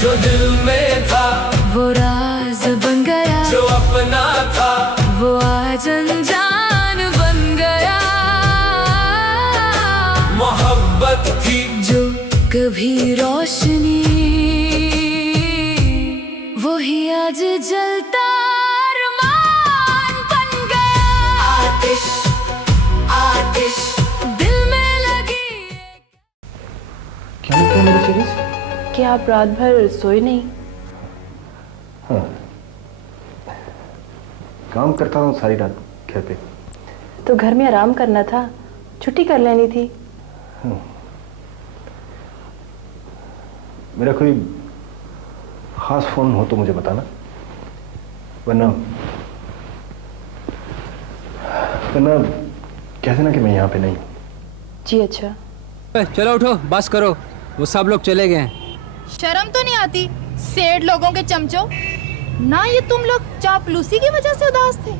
जो दिल में था वो राज बन गया, जो अपना था वो आज अनजान बन गया। मोहब्बत थी जो कभी रोशनी, वही आज जलता अरमान बन गया। आतिश आतिश दिल में लगी। क्या लिखा है मेरी सीरीज? क्या आप रात भर सोए नहीं? हाँ, काम करता हूँ सारी रात घर पे। तो घर में आराम करना था, छुट्टी कर लेनी थी। मेरा कोई खास फोन हो तो मुझे बताना, वरना कह देना कि मैं यहाँ पे नहीं हूँ। जी अच्छा। चलो उठो, बस करो, वो सब लोग चले गए हैं। शर्म तो नहीं आती सेठ लोगों के चमचों? ना ये तुम लोग चापलूसी की वजह से उदास थे?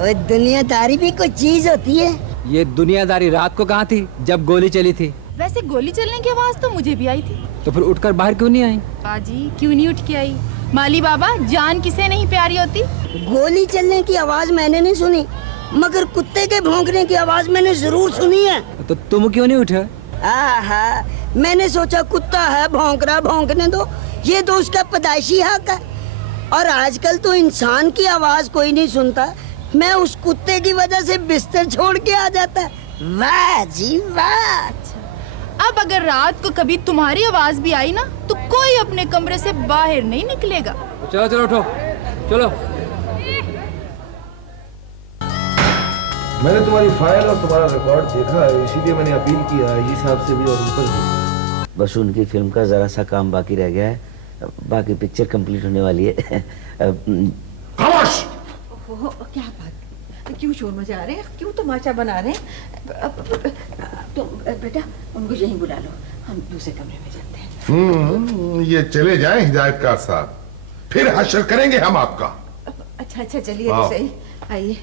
और दुनियादारी भी कोई चीज होती है। ये दुनियादारी रात को कहाँ थी जब गोली चली थी? वैसे गोली चलने की आवाज तो मुझे भी आई थी। तो फिर उठकर बाहर क्यों नहीं आई? बाजी क्यों नहीं उठ के आई? माली बाबा, जान किसे नहीं प्यारी होती? गोली चलने की आवाज मैंने नहीं सुनी, मगर कुत्ते के भौंकने की आवाज मैंने जरूर सुनी है। तो तुम क्यों नहीं उठे? आहा, मैंने सोचा कुत्ता है भौंक रहा, भौंकने दो, ये तो उसका पैदाइशी हक है। और आजकल तो इंसान की आवाज कोई नहीं सुनता, मैं उस कुत्ते की वजह से बिस्तर छोड़ के आ जाता है। वाह जी वाह। अब अगर रात को कभी तुम्हारी आवाज भी आई ना, तो कोई अपने कमरे से बाहर नहीं निकलेगा। चलो चलो उठो, चलो। मैंने तुम्हारी फाइल और तुम्हारा रिकॉर्ड देखा है, इसीलिए मैंने अपील किया है, ये साहब से भी और ऊपर भी। बस उनकी फिल्म का जरा सा काम बाकी रह गया है, बाकी पिक्चर कंप्लीट होने वाली है। खामोश! क्या बात, क्यों शोर मचा रहे हैं, क्यों तमाशा बना रहे हैं? तो बेटा उनको यहीं बुला लो, हम दूसरे कमरे में जाते हैं। ये चले जाएं हिदायतकार साहब, फिर हशर करेंगे हम आपका। अच्छा अच्छा चलिए तो सही, आइए।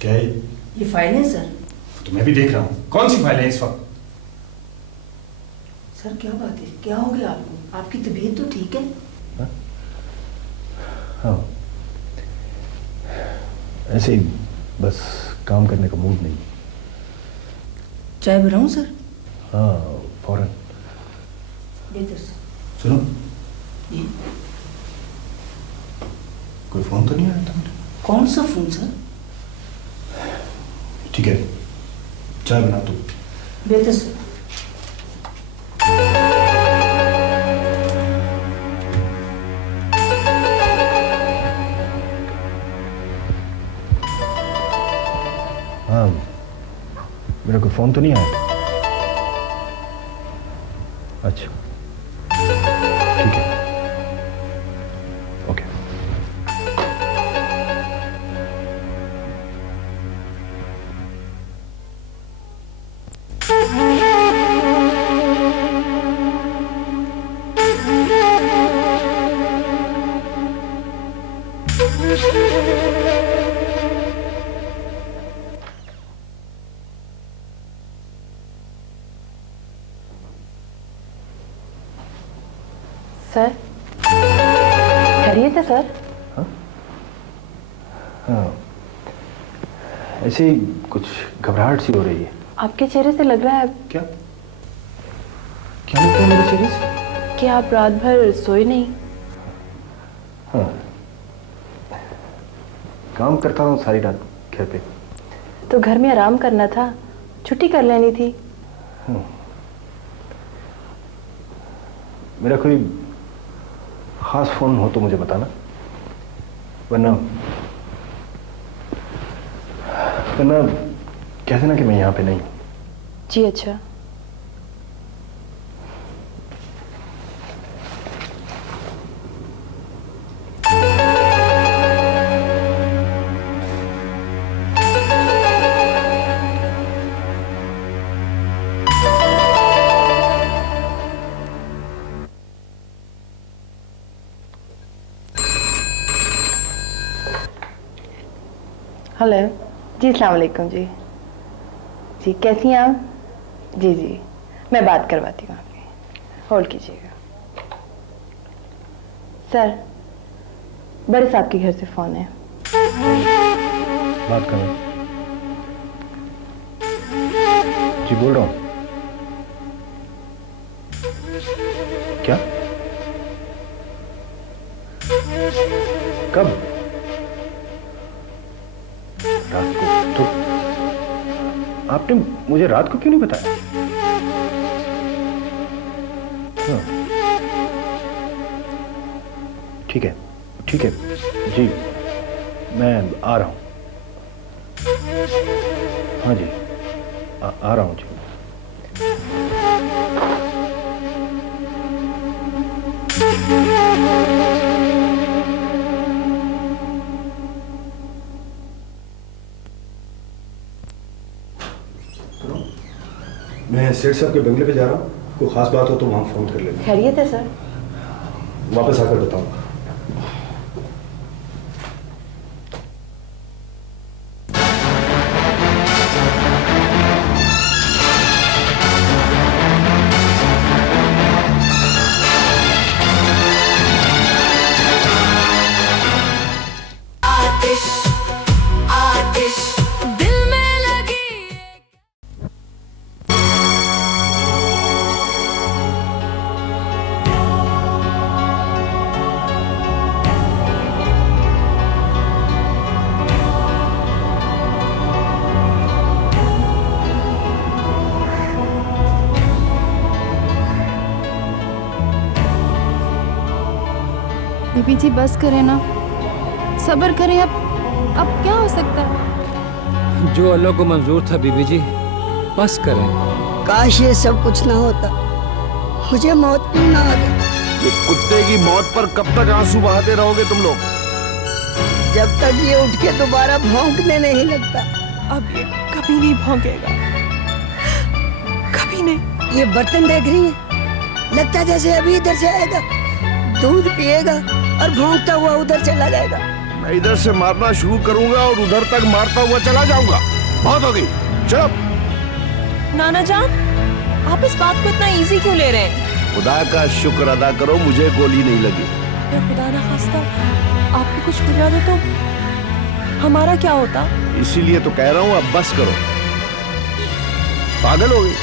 क्या है ये फाइल है सर। तो मैं भी देख रहा हूँ। कौन सी फाइल है इस वक्त? सर क्या बात है, क्या हो गया आपको? आपकी तबीयत तो ठीक है? हाँ, ऐसे ही बस काम करने का मूड नहीं। चाय बनाऊं सर? हाँ फौरन। बेहतर सर। सुनो, जी कोई फोन तो नहीं आया था? कौन सा फोन सर? ठीक है, चाय बना तू। बेहतर सर। हाँ, मेरा कोई फोन तो नहीं आया? अच्छा ठीक है, ओके। सर खैरियत है सर? हाँ, ऐसे ही कुछ घबराहट सी हो रही है। आपके चेहरे से लग रहा है क्या क्या लगता है मेरे चेहरे से? कि आप रात भर सोए नहीं। हाँ, काम करता हूँ सारी रात घर पे। तो घर में आराम करना था, छुट्टी कर लेनी थी। मेरा कोई खास फोन हो तो मुझे बताना, वरना वरना कह देना कि मैं यहाँ पे नहीं हूँ। जी अच्छा। हेलो जी, अस्सलाम वालेकुम जी। जी कैसी हैं आप? जी जी, मैं बात करवाती हूँ आपकी, होल्ड कीजिएगा। सर, बड़े साहब के घर से फ़ोन है। बात करो। जी बोल रहा हूँ। क्या? कब? रात को? तो आपने मुझे रात को क्यों नहीं बताया? हाँ। ठीक है जी, मैं आ रहा हूँ। हाँ जी, आ रहा हूँ जी। मैं सेठ साहब के बंगले पे जा रहा हूँ, कोई खास बात हो तो वहाँ फोन कर लेना। खैरियत है सर? वापस आकर बताऊंगा। दिल में लगी बीबी जी बस करें ना, सब्र करें। अब क्या हो सकता है? जो अल्लाह को मंजूर था बीबी जी, बस करें। काश ये सब कुछ ना होता, मुझे मौत क्यों ना आ गई। ये कुत्ते की मौत पर कब तक आंसू बहाते रहोगे तुम लोग? जब तक ये उठ के दोबारा भौंकने नहीं लगता। अब ये कभी नहीं भौंकेगा, कभी नहीं। ये बर्तन देख रही है, लगता जैसे अभी इधर से आएगा, दूध पिएगा और भौंकता हुआ उधर चला जाएगा। मैं इधर से मारना शुरू करूंगा और उधर तक मारता हुआ चला जाऊंगा। बहुत हो गई, चलो। नाना जान, आप इस बात को इतना इजी क्यों ले रहे हैं? खुदा का शुक्र अदा करो, मुझे गोली नहीं लगी। अगर खुदा ना खास्ता आपको कुछ हो जाता तो हमारा क्या होता? इसीलिए तो कह रहा हूँ, अब बस करो। पागल हो गई?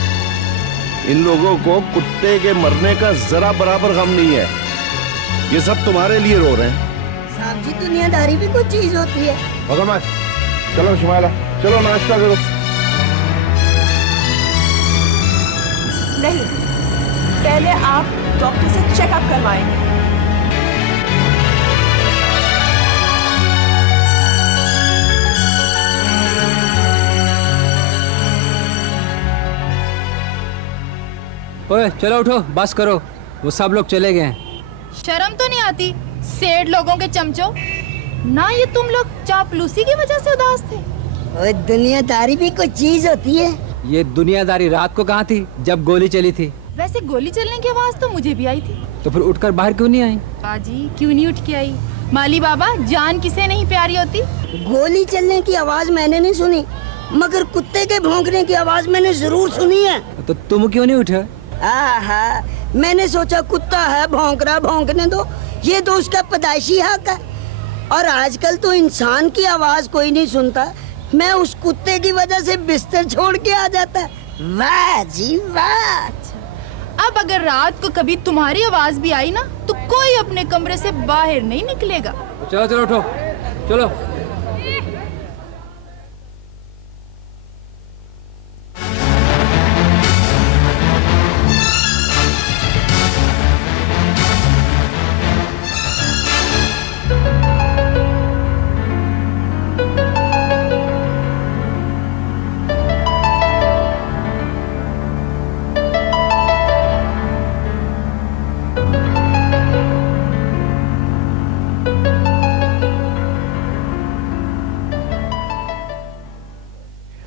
इन लोगों को कुत्ते के मरने का जरा बराबर गम नहीं है। ये सब तुम्हारे लिए रो रहे हैं। साहब जी, दुनियादारी भी कुछ चीज होती है। भगवान, चलो शुमाइला, चलो नाश्ता करो। नहीं, पहले आप डॉक्टर से चेकअप करवाएं। ओए चलो उठो, बस करो, वो सब लोग चले गए हैं। शर्म तो नहीं आती सेठ लोगों के चमचों? ना ये तुम लोग चापलूसी की वजह से उदास थे? और दुनियादारी भी कोई चीज होती है। ये दुनियादारी रात को कहाँ थी जब गोली चली थी? वैसे गोली चलने की आवाज तो मुझे भी आई थी। तो फिर उठकर बाहर क्यों नहीं आई? बाजी क्यों नहीं उठ के आई? माली बाबा, जान किसे नहीं प्यारी होती? गोली चलने की आवाज मैंने नहीं सुनी, मगर कुत्ते के भौंकने की आवाज मैंने जरूर सुनी है। तो तुम क्यों नहीं उठे? आहा, मैंने सोचा कुत्ता है, भौंक रहा, भौंकने दो, ये तो उसका पैदाइशी हक है। और आजकल तो इंसान की आवाज कोई नहीं सुनता। मैं उस कुत्ते की वजह से बिस्तर छोड़ के आ जाता। वाह जी वाह। अब अगर रात को कभी तुम्हारी आवाज भी आई ना तो कोई अपने कमरे से बाहर नहीं निकलेगा। चलो चलो उठो, चलो।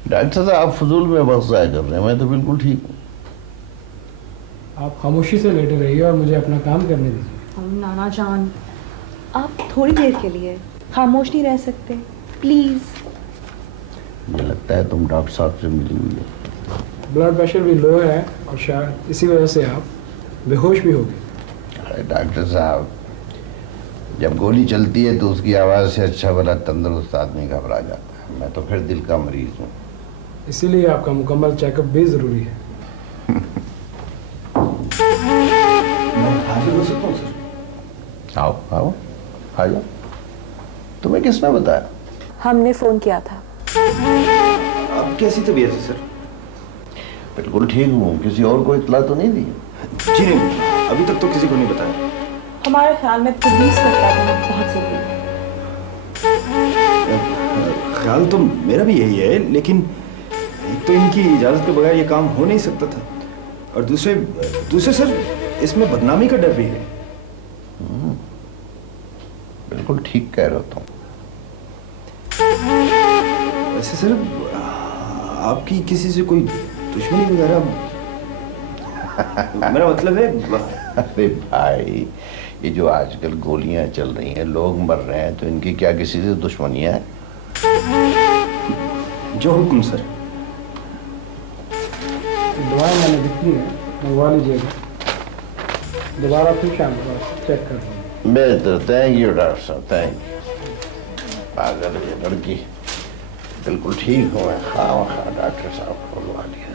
डॉक्टर साहब आप फजूल में वक्त ज़ाया कर रहे हैं, मैं तो बिल्कुल ठीक हूँ। आप खामोशी से लेटे रहिए और मुझे अपना काम करने दीजिए। नाना जान, आप थोड़ी देर के लिए खामोश नहीं रह सकते, प्लीज। मुझे लगता है तुम डॉक्टर साहब से मिली हुई हो। ब्लड प्रेशर भी लो है और शायद इसी वजह से आप बेहोश भी हो गए। अरे डॉक्टर साहब, जब गोली चलती है तो उसकी आवाज़ से अच्छा भला तंदुरुस्त आदमी घबरा जाता है। मैं तो फिर दिल का मरीज हूँ, इसीलिए आपका मुकम्मल चेकअप भी ज़रूरी है। मैं हाजिर हो सकता हूँ सर? आओ आओ आ जाओ। तुम्हें किसने बताया? हमने फोन किया था। अब कैसी तबीयत है सर? बिल्कुल ठीक हूँ। किसी और को इतला तो नहीं दी? जी नहीं, अभी तक तो किसी को नहीं बताया। हमारे ख्याल में पुलिस का क्या बहुत जरूरी है। ख्याल तो मेरा भी यही है, लेकिन एक तो इनकी इजाजत के बगैर ये काम हो नहीं सकता था, और दूसरे सर इसमें बदनामी का डर भी है। बिल्कुल ठीक कह रहे हो तुम। वैसे सर आपकी किसी से कोई दुश्मनी वगैरह? मेरा मतलब है। अरे भाई, ये जो आजकल गोलियां चल रही हैं, लोग मर रहे हैं, तो इनकी क्या किसी से दुश्मनियां हैं? जो हुक्म सर। दवाएं मैंने लिखी है, मंगवा लीजिएगा। दोबारा फिर शाम को चेक कर लूँगा। बेहतर। थैंक यू डॉक्टर साहब, थैंक यू। पागल ये लड़की। बिल्कुल ठीक हूँ मैं। खा डॉक्टर साहब को बुलवा लिया।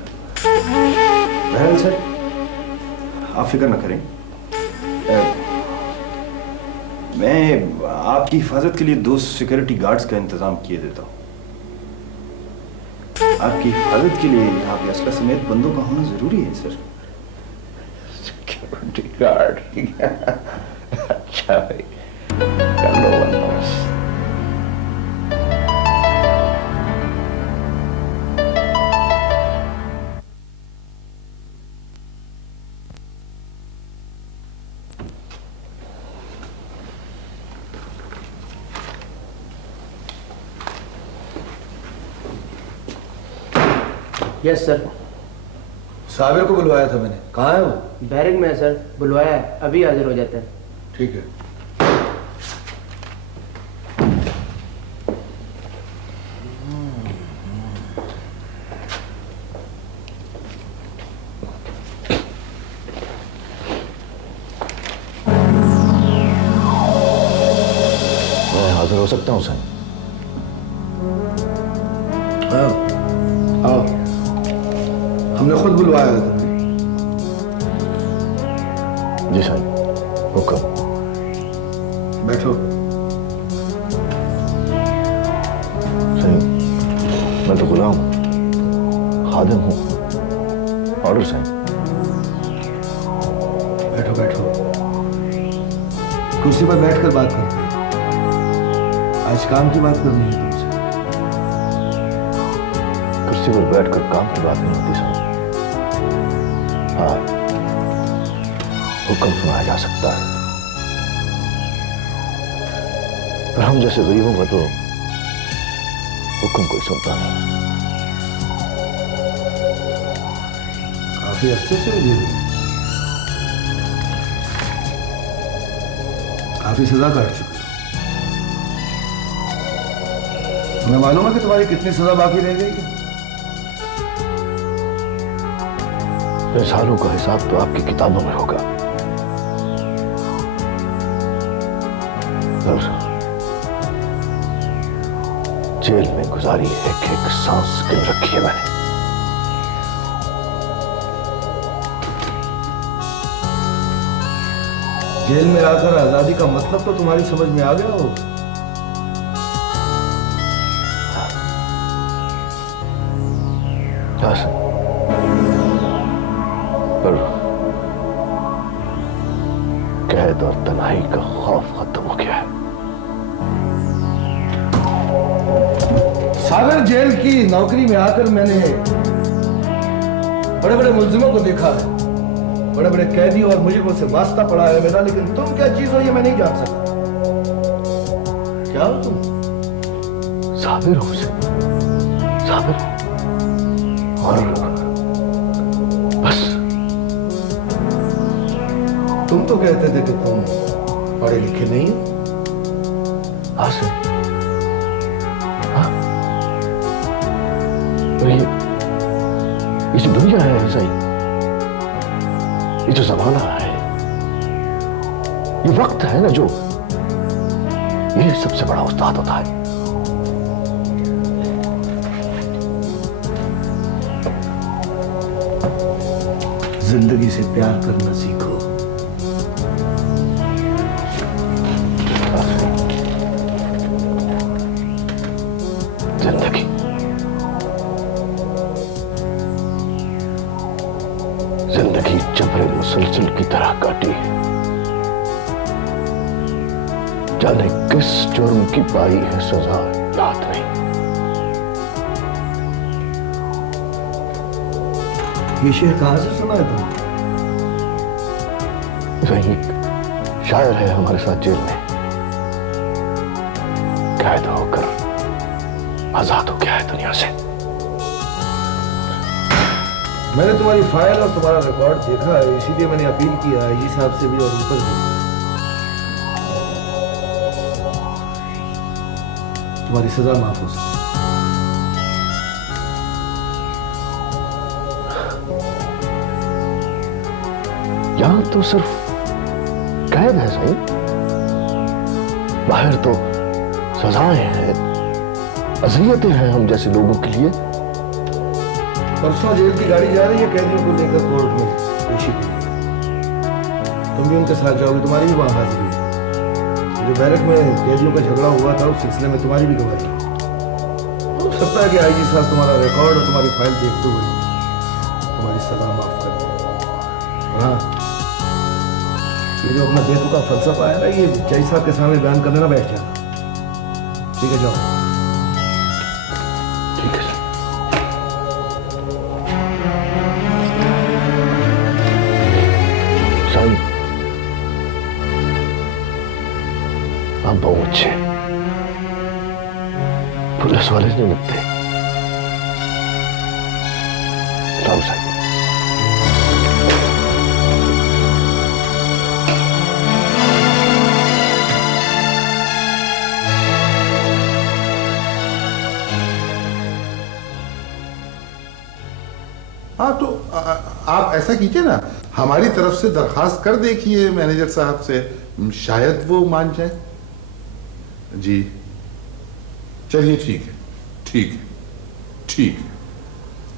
बहरहाल सर, आप फिक्र न करें। मैं आपकी हिफाजत के लिए 2 सिक्योरिटी गार्ड्स का इंतजाम किए देता हूँ। आपकी हिफाजत के लिए यहाँ पे असला समेत बंदों का होना जरूरी है सर। Security guard? अच्छा भाई, कर लो बंदोबस्त। Yes sir. साबिर को बुलवाया था मैंने। कहाँ है वो? बैरक में है सर, बुलवाया है, अभी हाजिर हो जाता है। ठीक है। मैं हाजिर हो सकता हूँ सर? हाँ आओ, हमने खुद बुलवाया था। जी सर, हुक्म। बैठो। सही, मैं तो गुलाम हूँ, खादिम हूँ। ऑर्डर सही। बैठो बैठो, कुर्सी पर बैठकर बात करते हैं। आज काम की बात करनी है तुमसे। कुर्सी पर बैठकर काम की बात नहीं होती सर। हाँ, हुक्म सुनाया जा सकता है, पर हम जैसे गरीबों का तो हुक्म कोई सुनता नहीं। काफी अरसे से मुझे काफी सजा काट चुके हो। तुम्हें मालूम है कि तुम्हारी कितनी सजा बाकी रह गई? सालों का हिसाब तो आपकी किताबों में होगा। जेल में गुजारी एक एक सांस गिन रखी है मैंने। जेल में आकर आजादी का मतलब तो तुम्हारी समझ में आ गया होगा। पर कैद और तन्हाई का खौफ खत्म हो गया है। सागर जेल की नौकरी में आकर मैंने बड़े बड़े मुल्जिमों को देखा है, बड़े बड़े कैदी और मुजरिमों से वास्ता पड़ा है मेरा, लेकिन तुम क्या चीज हो ये मैं नहीं जान सका। क्या हो तुम? साबिर हो साबिर, और बस तुम तो कहते थे कि तुम पढ़े लिखे नहीं हो। हासिल, ये जो दुनिया है ऐसा ही, ये जो जमाना है, ये वक्त है ना, जो ये सबसे बड़ा उस्ताद होता है। जिंदगी से प्यार करना सीखो। जिंदगी जिंदगी जबरे मुसलसल की तरह काटी है। जाने किस जुर्म की पाई है सजा, याद नहीं। ये शेर कहां से सुना है तुम? वही शायर है हमारे साथ जेल में, कैद होकर आजाद हो गया है दुनिया से। मैंने तुम्हारी फाइल और तुम्हारा रिकॉर्ड देखा है, इसीलिए मैंने अपील किया है आईजी साहब से भी और ऊपर भी। तुम्हारी सजा माफ हो सकती है। यहां तो सिर्फ कैद है सही, बाहर तो सजाएं हैं, अज़ियतें हैं हम जैसे लोगों के लिए। परसों जेल की गाड़ी जा रही है कैदियों को लेकर कोर्ट में पेशी को। तुम भी उनके साथ जाओगे, तुम्हारी भी वहां हाजिरी है। जो बैरक में कैदियों का झगड़ा हुआ था उस सिलसिले में तुम्हारी भी गवाही है। हो सकता है कि आईजी साहब तुम्हारा रिकॉर्ड और तुम्हारी फाइल देखते हुए तुम्हारी सजा माफ कर दें। हाँ, ये जो अपना बेतुका फलसफा है ना, ये जज साहब के सामने बयान करने ना बैठ जाना। ठीक है, जाओ। ठीक है सर, आप बहुत अच्छे, पुलिस वाले नहीं लगते। राम साहब, हाँ तो आप ऐसा कीजिए ना, हमारी तरफ से दरखास्त कर देखिए मैनेजर साहब से, शायद वो मान जाए। जी चलिए, ठीक है, ठीक है, ठीक है,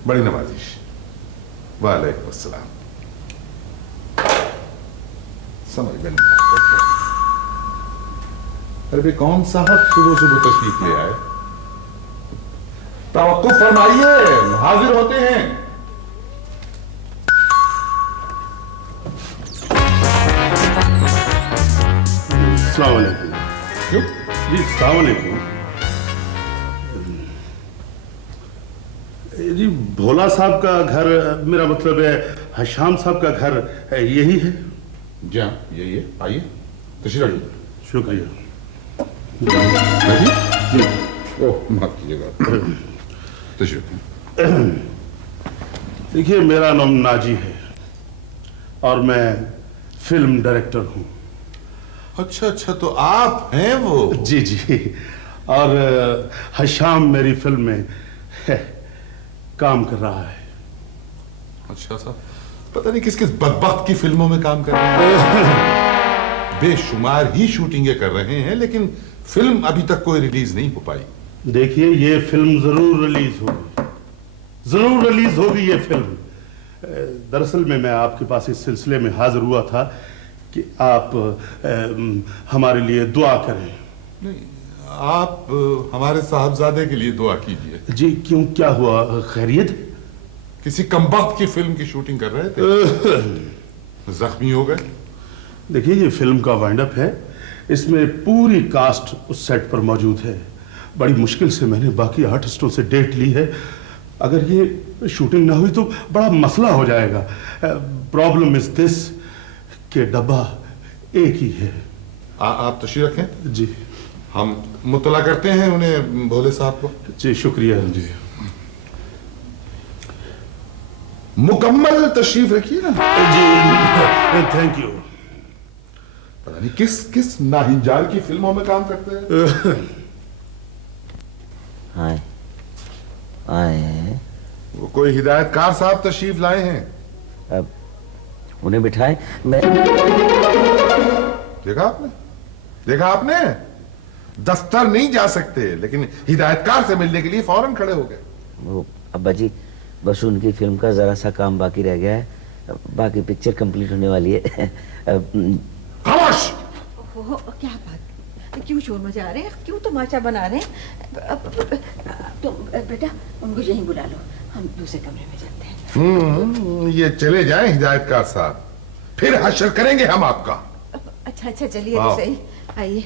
बड़ी नवाजिश। वालेकुम अस्सलाम। समझ गए। अरे भाई, कौन साहब सुबह सुबह तशरीफ ले आए? तवक्कुफ फरमाइए, हाजिर होते हैं। अस्सलाम वालेकुम। क्यों जी, अस्सलाम वालेकुम। जी, भोला साहब का घर, मेरा मतलब है हशाम साहब का घर यही है? जी हाँ, यही है। आइए, तशरीफ लाइए। शुक्रिया। ओह, माफ कीजिएगा, तशरीफ। देखिए, मेरा नाम नाजी है और मैं फिल्म डायरेक्टर हूँ। अच्छा अच्छा, तो आप हैं वो? जी जी, और हशाम मेरी फिल्म में काम कर रहा है। अच्छा सा, पता नहीं किस किस बदबख्त की फिल्मों में काम कर रहे हैं। बेशुमार ही शूटिंगें कर रहे हैं, लेकिन फिल्म अभी तक कोई रिलीज नहीं हो पाई। देखिए, ये फिल्म जरूर रिलीज होगी, जरूर रिलीज होगी ये फिल्म। दरअसल में मैं आपके पास इस सिलसिले में हाजिर हुआ था कि आप हमारे लिए दुआ करें। नहीं, आप हमारे साहबजादे के लिए दुआ कीजिए। जी क्यों, क्या हुआ? खैरियत? किसी कमबख्त की फिल्म की शूटिंग कर रहे थे, जख्मी हो गए। देखिए, ये फिल्म का वाइंड अप है, इसमें पूरी कास्ट उस सेट पर मौजूद है। बड़ी मुश्किल से मैंने बाकी आर्टिस्टों से डेट ली है। अगर ये शूटिंग ना हुई तो बड़ा मसला हो जाएगा। प्रॉब्लम इज दिस कि डब्बा एक ही है। आप तशरीफ रखें। जी, हम मुतला करते हैं उन्हें, भोले साहब को। जी शुक्रिया। जी, मुकम्मल तशरीफ रखिए ना। जी थैंक यू। पता नहीं किस नाहिंजाल की फिल्मों में काम करते हैं। आए आए, वो कोई हिदायतकार साहब तशरीफ लाए हैं। अब उन्हें बिठाए। मैं देखा आपने दफ्तर नहीं जा सकते, लेकिन हिदायतकार से मिलने के लिए फौरन खड़े हो गए। वो अब्बा जी, बस उनकी फिल्म का जरा सा काम बाकी रह गया है, बाकी पिक्चर कंप्लीट होने वाली है। खामोश! क्या बात, क्यों शोर मचा रहे हैं, क्यों तमाशा बना रहे हैं? तुम बेटा उनको यहीं बुला लो, हम दूसरे कमरे में जाते हैं। ये चले जाएं हिदायतकार साहब, फिर हशर करेंगे हम आपका। अच्छा चलिए तो सही, आइए।